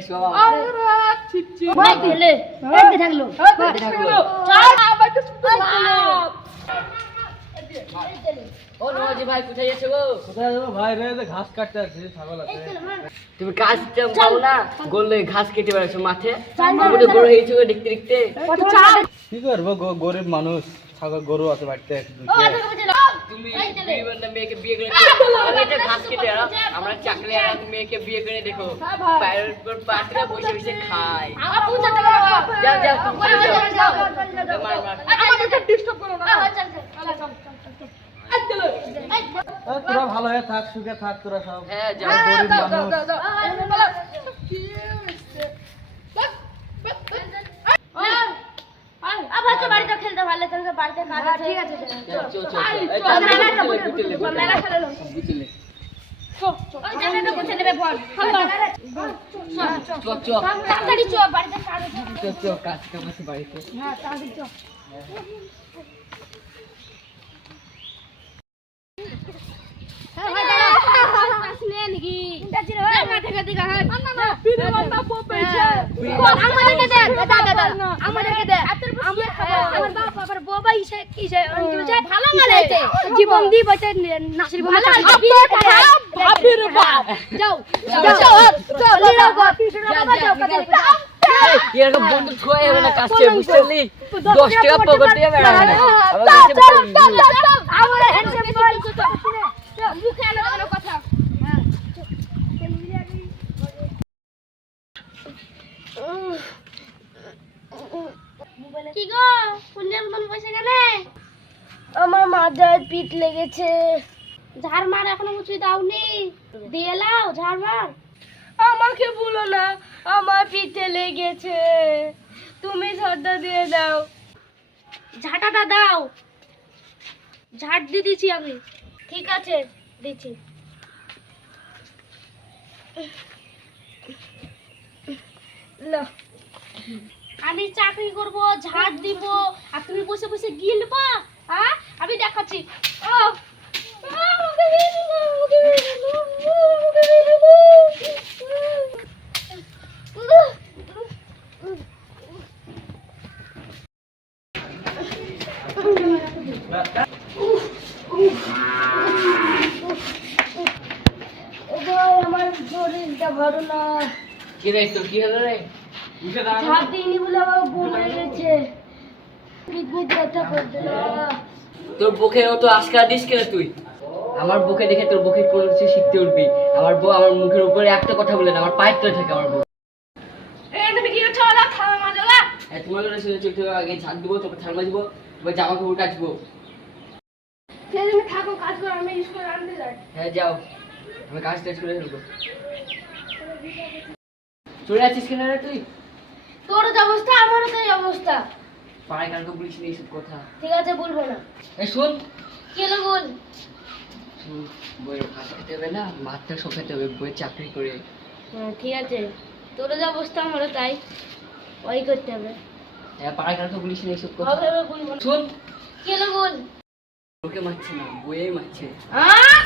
এসো আমরা ভাই খেলে এই থাকল। ও নওয়াজি ভাই কোথায় যাচ্ছো গো? কোথায় যাব ভাই রে? ঘাস কাটতে আছে ছাগল আছে। তুমি কাজ পাবো না গোলে ঘাস কেটে বেড়াচ্ছো মাঠে। বড় হয়েছো দেখতে দেখতে। কি করব গরিব মানুষ ছাগল গরু আছে বাড়িতে। তুমি মেয়েকে বিয়ে করে ঘাস কেটে আমরা চাকরি মেয়েকে বিয়ে করে দেখো। বাইরের উপর পাটরা বসে বসে খায়। যাও যাও তোরা ভালো হয়ে থাক সুখে থাক তোরা সব হ্যাঁ যাও। গরিব মানুষ। আবার বাড়িতে খেলতে ভালো লাগছে বাড়িতে কাজ আছে। ঠিক আছে মেলা খেলব, বুঝলে, চল, মেলা বুঝলে। খেলব। বুঝলে। ওই জায়গাটা কোথায় নেবে বল চল চল তাড়াতাড়ি চ বাড়িতে কাজ আছে চল চল কাজ কাম আছে বাড়িতে হ্যাঁ তাড়াতাড়ি চ আমাদেরকে দেন দাদা দাদা আমাদেরকে দেন আমার বাপ আবার বাবা ইসে কিসে ভালো মানাইতে জীবন দি বইতে নাসির বলে ভাবির বাপ যাও যাও যাও যাও এরকম বন্ধু ছোঁয়া হবে না কাছে বুঝতে দশ টাকা পকেট দিয়ে বেড়াবে না আমার হ্যান্ডশেক বল মুখে আলো কোনো কথা কি গো? ফুলের মন বসে গেলে? আমার মাথায় পিঠ লেগেছে। ঝাড় মার এখনও কিছু দাওনি? দিয়ে লাও ঝাড় মার। আমাকে বলো না আমার পিঠে লেগেছে। তুমি শ্রদ্ধা দিয়ে দাও। ঝাঁটাটা দাও। ঝাড় দিয়ে দিচ্ছি আমি। ঠিক আছে দিচ্ছি। লো। আমি চাকরি করব ঝাড় দিব আর তুমি বসে বসে গিলবা হ্যাঁ আমি দেখাচ্ছি ও আমার ভালো না কি রে তোর কি হলো রে ঝাড় দিইনি বলে আমার বম লেগেছে কিডনি ব্যথা করছে না তোর বুকে অত আজকাল দিস কেন তুই? আমার বুকে দেখে তোর বুকে করছে শিখতে উঠবি। আমার বউ আমার মুখের উপরে একটা কথা বলে না আমার পায়ের তলে থাকে আমার বউ। তোমার চলতে আগে ঝাঁট দিব তোকে ঠান্ডা দিব এবার জামা কাপড় কাচবো। তুমি থাকো কাজ করো আমি স্কুলে আনতে যাই। হ্যাঁ যাও। আমি কাজ টাজ করে ফেলব। চলে যাচ্ছিস কেন রে তুই? তোর যে অবস্থা আমারও তো এই অবস্থা। পাড়ায় কালকে বলিস না এইসব কথা। ঠিক আছে বলব না। এই শোন। কি হলো বল? বইয়ের ভাত খেতে হবে না ভাতটা শোকাতে হবে বইয়ের চাকরি করে। হ্যাঁ ঠিক আছে। তোর যে অবস্থা আমারও তাই। ওই করতে হবে। হ্যাঁ পাড়ায় কালকে বলিস না এইসব কথা। বলব না। শোন। কি হলো বল? ওকে মারছে না বইয়ে মারছে। হ্যাঁ।